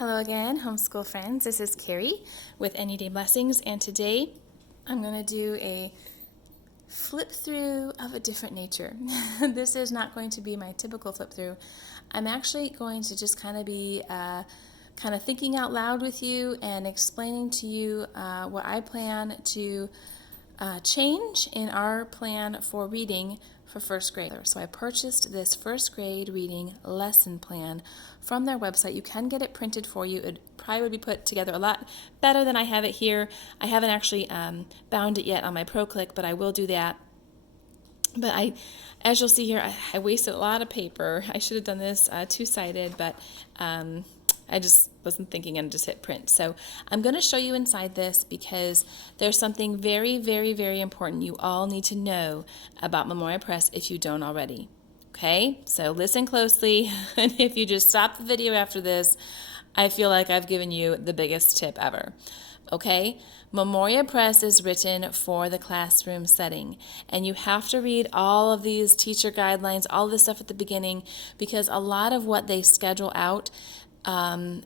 Hello again, homeschool friends. This is Carrie with Any Day Blessings, and today I'm going to do a flip through of a different nature. This is not going to be my typical flip through. I'm actually going to just kind of be thinking out loud with you and explaining to you what I plan to change in our plan for reading for first graders. So I purchased this first grade reading lesson plan from their website. You can get it printed for you. It probably would be put together a lot better than I have it here. I haven't actually bound it yet on my ProClick, but I will do that. But as you'll see here, I wasted a lot of paper. I should have done this two-sided, but I just wasn't thinking and just hit print. So I'm going to show you inside this because there's something very, very, very important you all need to know about Memoria Press if you don't already. Okay, so listen closely, and if you just stop the video after this, I feel like I've given you the biggest tip ever. Okay, Memoria Press is written for the classroom setting, and you have to read all of these teacher guidelines, all this stuff at the beginning, because a lot of what they schedule out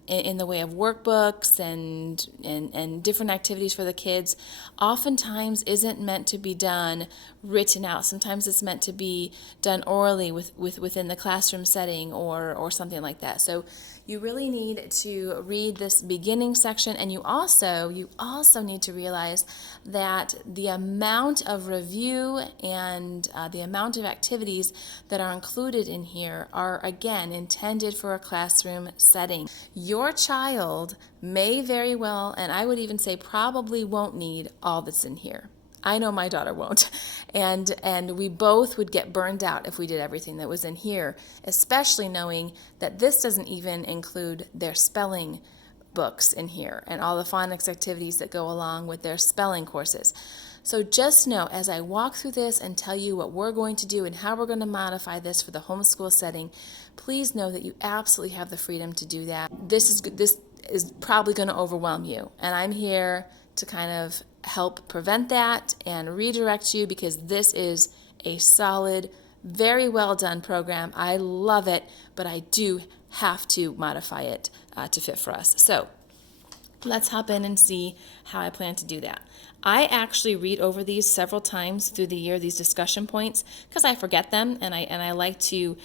in the way of workbooks and different activities for the kids oftentimes isn't meant to be done written out. Sometimes it's meant to be done orally within the classroom setting or something like that. So you really need to read this beginning section, and you also need to realize that the amount of review and the amount of activities that are included in here are, again, intended for a classroom setting. Your child may very well, and I would even say probably won't need all that's in here. I know my daughter won't, and we both would get burned out if we did everything that was in here, especially knowing that this doesn't even include their spelling books in here and all the phonics activities that go along with their spelling courses. So just know, as I walk through this and tell you what we're going to do and how we're going to modify this for the homeschool setting, please know that you absolutely have the freedom to do that. This is probably going to overwhelm you, and I'm here to kind of help prevent that and redirect you, because this is a solid, very well done program. I love it, but I do have to modify it to fit for us. So let's hop in and see how I plan to do that. I actually read over these several times through the year, these discussion points, because I forget them, and I like to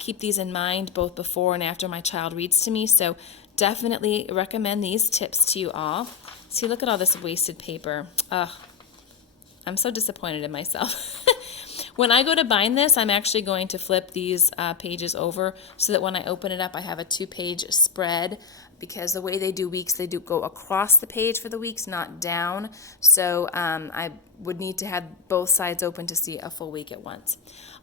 keep these in mind both before and after my child reads to me. So definitely recommend these tips to you all. See, look at all this wasted paper. Ugh, I'm so disappointed in myself. When I go to bind this, I'm actually going to flip these pages over so that when I open it up, I have a 2-page spread, because the way they do weeks, they do go across the page for the weeks, not down. So I would need to have both sides open to see a full week at once.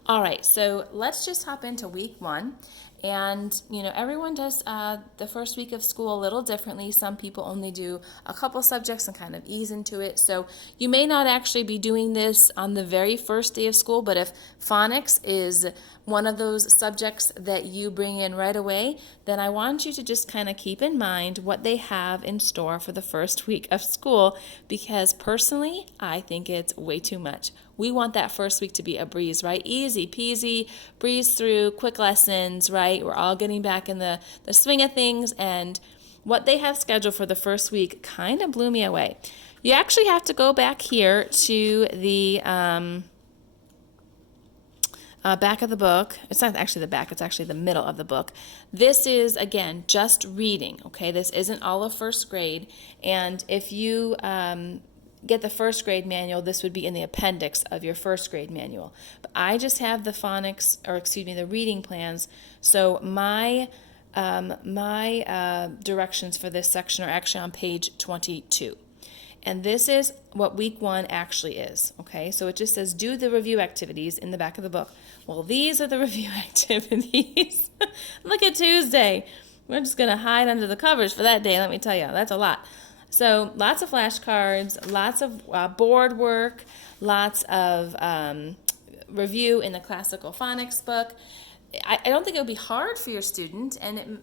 All right, so let's just hop into week 1. And, everyone does the first week of school a little differently. Some people only do a couple subjects and kind of ease into it. So you may not actually be doing this on the very first day of school, but if phonics is one of those subjects that you bring in right away, then I want you to just kind of keep in mind what they have in store for the first week of school, because personally, I think it's way too much. We want that first week to be a breeze, right? Easy peasy, breeze through, quick lessons, right? We're all getting back in the swing of things, and what they have scheduled for the first week kind of blew me away. You actually have to go back here to the back of the book. It's not actually the back, it's actually the middle of the book. This is, again, just reading, okay? This isn't all of first grade, and if you get the first grade manual, this would be in the appendix of your first grade manual. But I just have the reading plans. So my directions for this section are actually on page 22. And this is what week 1 actually is, okay? So it just says, do the review activities in the back of the book. Well, these are the review activities. Look at Tuesday. We're just going to hide under the covers for that day, let me tell you. That's a lot. So lots of flashcards, lots of board work, lots of review in the classical phonics book. I don't think it would be hard for your student, and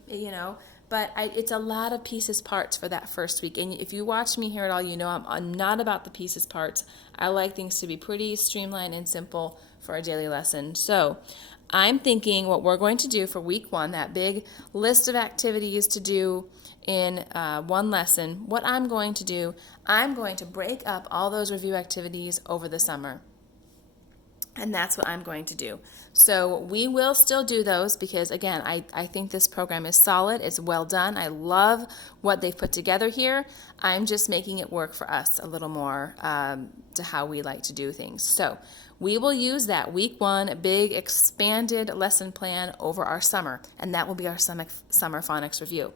but it's a lot of pieces, parts for that first week. And if you watch me here at all, you know I'm not about the pieces, parts. I like things to be pretty streamlined and simple for a daily lesson. So I'm thinking what we're going to do for week 1, that big list of activities to do in one lesson, what I'm going to do, I'm going to break up all those review activities over the summer. And that's what I'm going to do. So we will still do those because, again, I think this program is solid. It's well done. I love what they've put together here. I'm just making it work for us a little more to how we like to do things. So we will use that week 1 big expanded lesson plan over our summer, and that will be our summer phonics review.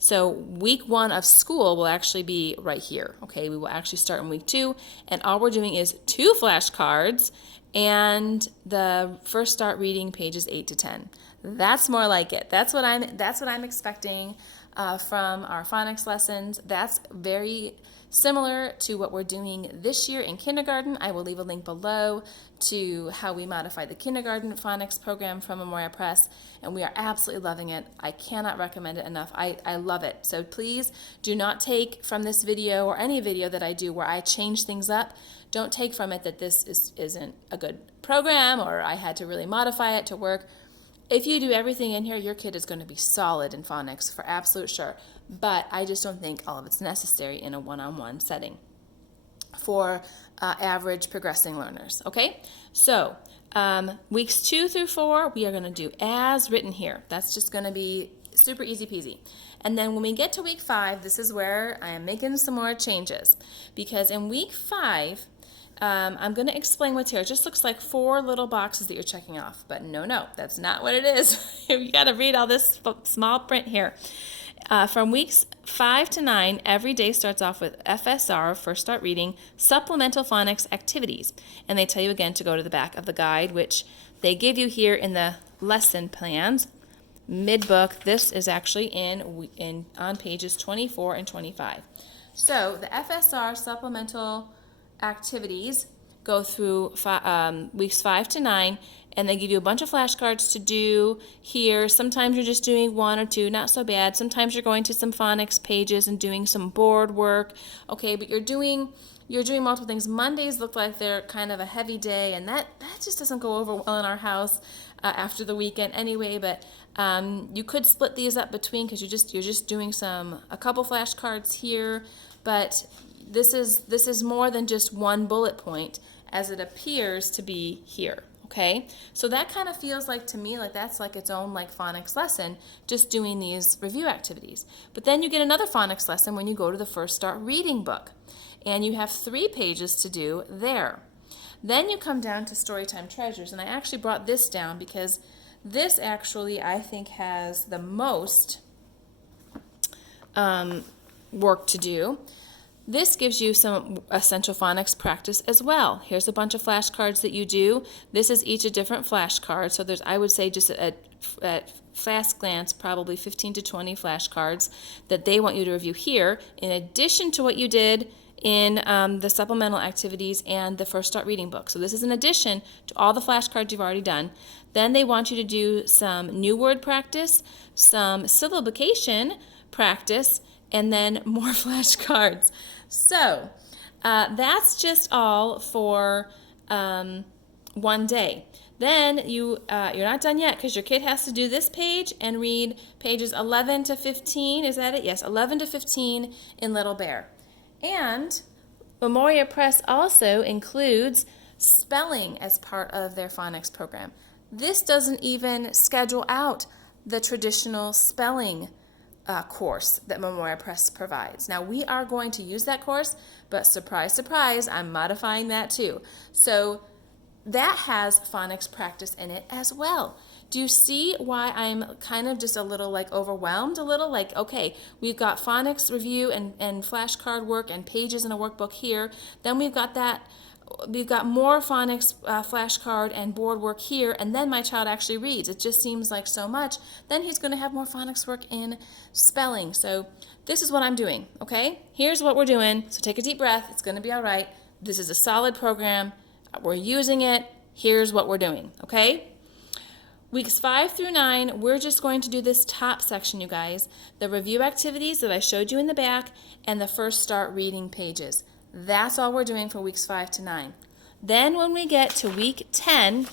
So week 1 of school will actually be right here. Okay, we will actually start in week 2, and all we're doing is 2 flashcards and the first start reading pages 8 to 10. That's more like it. That's what I'm expecting from our phonics lessons. That's very similar to what we're doing this year in kindergarten. I will leave a link below to how we modified the kindergarten phonics program from Memoria Press, and we are absolutely loving it. I cannot recommend it enough. I love it. So please do not take from this video or any video that I do where I change things up. Don't take from it that this isn't a good program or I had to really modify it to work. If you do everything in here, your kid is going to be solid in phonics for absolute sure. But I just don't think all of it's necessary in a one-on-one setting for average progressing learners. Okay, so weeks 2 through 4, we are going to do as written here. That's just going to be super easy peasy. And then when we get to week 5, this is where I am making some more changes, because in week 5, I'm going to explain what's here. It just looks like 4 little boxes that you're checking off, but no, that's not what it is. You got to read all this small print here. From weeks 5 to 9, every day starts off with FSR, First Start Reading, supplemental phonics activities. And they tell you again to go to the back of the guide, which they give you here in the lesson plans. Mid-book, this is actually on pages 24 and 25. So the FSR supplemental activities go through weeks 5 to 9, and they give you a bunch of flashcards to do here. Sometimes you're just doing 1 or 2, not so bad. Sometimes you're going to some phonics pages and doing some board work. Okay, but you're doing multiple things. Mondays look like they're kind of a heavy day, and that just doesn't go over well in our house after the weekend anyway. But you could split these up between, because you're just doing a couple flashcards here. But this is more than just one bullet point, as it appears to be here. Okay, so that kind of feels like to me like that's like its own like phonics lesson, just doing these review activities. But then you get another phonics lesson when you go to the First Start Reading book, and you have 3 pages to do there. Then you come down to Storytime Treasures, and I actually brought this down because this actually I think has the most work to do. This gives you some essential phonics practice as well. Here's a bunch of flashcards that you do. This is each a different flashcard. So there's, I would say, just at fast glance, probably 15 to 20 flashcards that they want you to review here, in addition to what you did in the supplemental activities and the First Start Reading book. So this is in addition to all the flashcards you've already done. Then they want you to do some new word practice, some syllabication practice, and then more flashcards. So that's just all for one day. Then you're not done yet, because your kid has to do this page and read pages 11 to 15. Is that it? Yes, 11 to 15 in Little Bear. And Memoria Press also includes spelling as part of their phonics program. This doesn't even schedule out the traditional spelling course that Memoria Press provides. Now, we are going to use that course, but surprise, surprise, I'm modifying that too. So that has phonics practice in it as well. Do you see why I'm kind of just a little like overwhelmed a little? Like, okay, we've got phonics review and flashcard work and pages in a workbook here. Then we've got more phonics flashcard and board work here, and then my child actually reads. It just seems like so much. Then he's going to have more phonics work in spelling. So this is what I'm doing, okay? Here's what we're doing. So take a deep breath. It's going to be all right. This is a solid program. We're using it. Here's what we're doing, okay? Weeks 5 through 9, we're just going to do this top section, you guys. The review activities that I showed you in the back and the First Start Reading pages. That's all we're doing for weeks 5 to 9. Then when we get to week 10,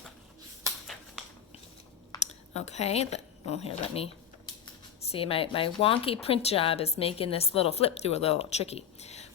okay, well, here, let me See, my wonky print job is making this little flip through a little tricky.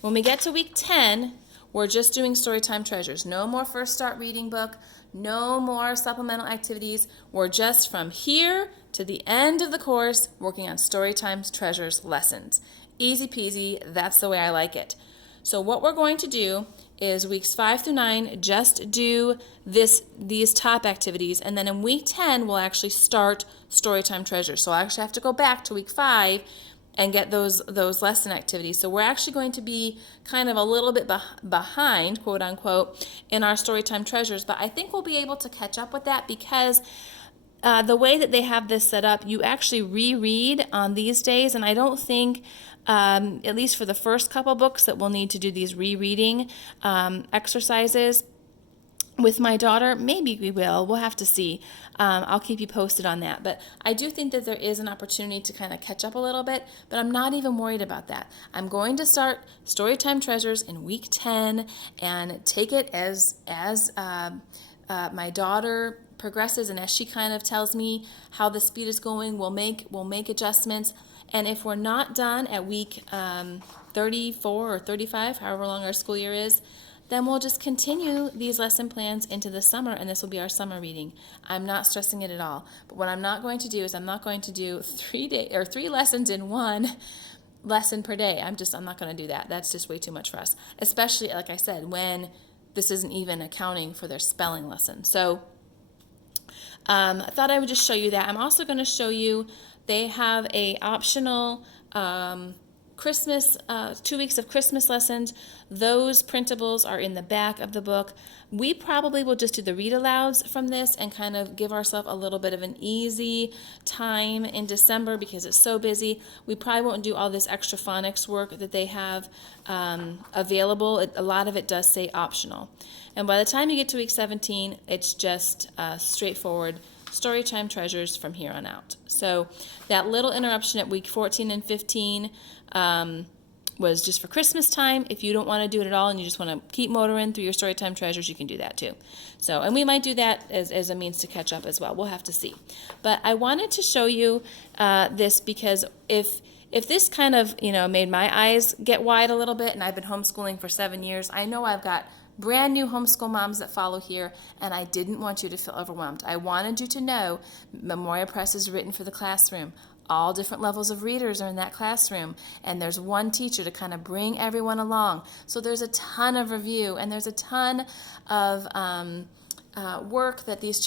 When we get to week 10, we're just doing Storytime Treasures. No more First Start Reading Book, no more supplemental activities. We're just from here to the end of the course working on Storytime Treasures lessons. Easy peasy, that's the way I like it. So what we're going to do is weeks 5 through 9, just do these top activities, and then in week 10, we'll actually start Storytime Treasures. So I actually have to go back to week 5 and get those lesson activities. So we're actually going to be kind of a little bit behind, quote unquote, in our Storytime Treasures, but I think we'll be able to catch up with that because the way that they have this set up, you actually reread on these days, and I don't think, at least for the first couple books, that we'll need to do these rereading exercises. With my daughter, maybe we will. We'll have to see. I'll keep you posted on that. But I do think that there is an opportunity to kind of catch up a little bit, but I'm not even worried about that. I'm going to start Storytime Treasures in week 10 and take it as my daughter progresses, and as she kind of tells me how the speed is going, we'll make adjustments. And if we're not done at week 34 or 35, however long our school year is, then we'll just continue these lesson plans into the summer, and this will be our summer reading. I'm not stressing it at all. But what I'm not going to do is I'm not going to do 3 lessons in one lesson per day. I'm not going to do that. That's just way too much for us, especially, like I said, when this isn't even accounting for their spelling lesson. So I thought I would just show you that. I'm also going to show you they have a optional Christmas, 2 weeks of Christmas lessons. Those printables are in the back of the book. We probably will just do the read alouds from this and kind of give ourselves a little bit of an easy time in December because it's so busy. We probably won't do all this extra phonics work that they have available. A lot of it does say optional. And by the time you get to week 17, it's just straightforward Storytime Treasures from here on out. So that little interruption at week 14 and 15 was just for Christmas time. If you don't want to do it at all and you just want to keep motoring through your Storytime Treasures, you can do that too. So, and we might do that as a means to catch up as well. We'll have to see. But I wanted to show you this because if this kind of, made my eyes get wide a little bit, and I've been homeschooling for 7 years, I know I've got brand new homeschool moms that follow here, and I didn't want you to feel overwhelmed. I wanted you to know Memoria Press is written for the classroom. All different levels of readers are in that classroom, and there's one teacher to kind of bring everyone along. So there's a ton of review, and there's a ton of work that these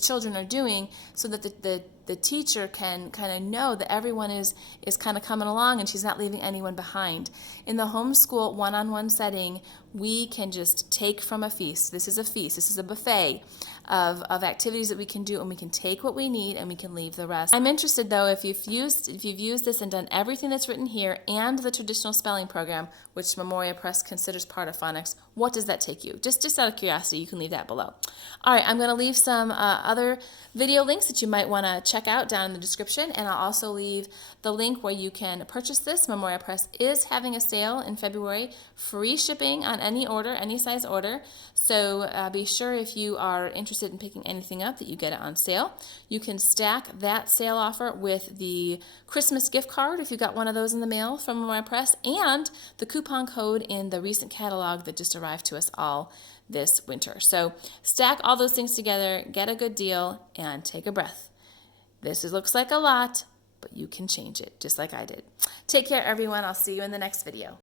children are doing, so that the teacher can kind of know that everyone is kind of coming along and she's not leaving anyone behind. In the homeschool one-on-one setting, we can just take from a feast. This is a feast. This is a buffet of activities that we can do, and we can take what we need and we can leave the rest. I'm interested though, if you've used this and done everything that's written here and the traditional spelling program, which Memoria Press considers part of phonics, what does that take you? Just out of curiosity, you can leave that below. All right, I'm going to leave some other video links that you might want to check out down in the description, and I'll also leave the link where you can purchase this. Memoria Press is having a sale in February, free shipping on any order, any size order. So be sure if you are interested in picking anything up that you get it on sale. You can stack that sale offer with the Christmas gift card if you got one of those in the mail from Memoria Press, and the coupon code in the recent catalog that just arrived to us all this winter. So stack all those things together, get a good deal, and take a breath. This looks like a lot, but you can change it just like I did. Take care, everyone. I'll see you in the next video.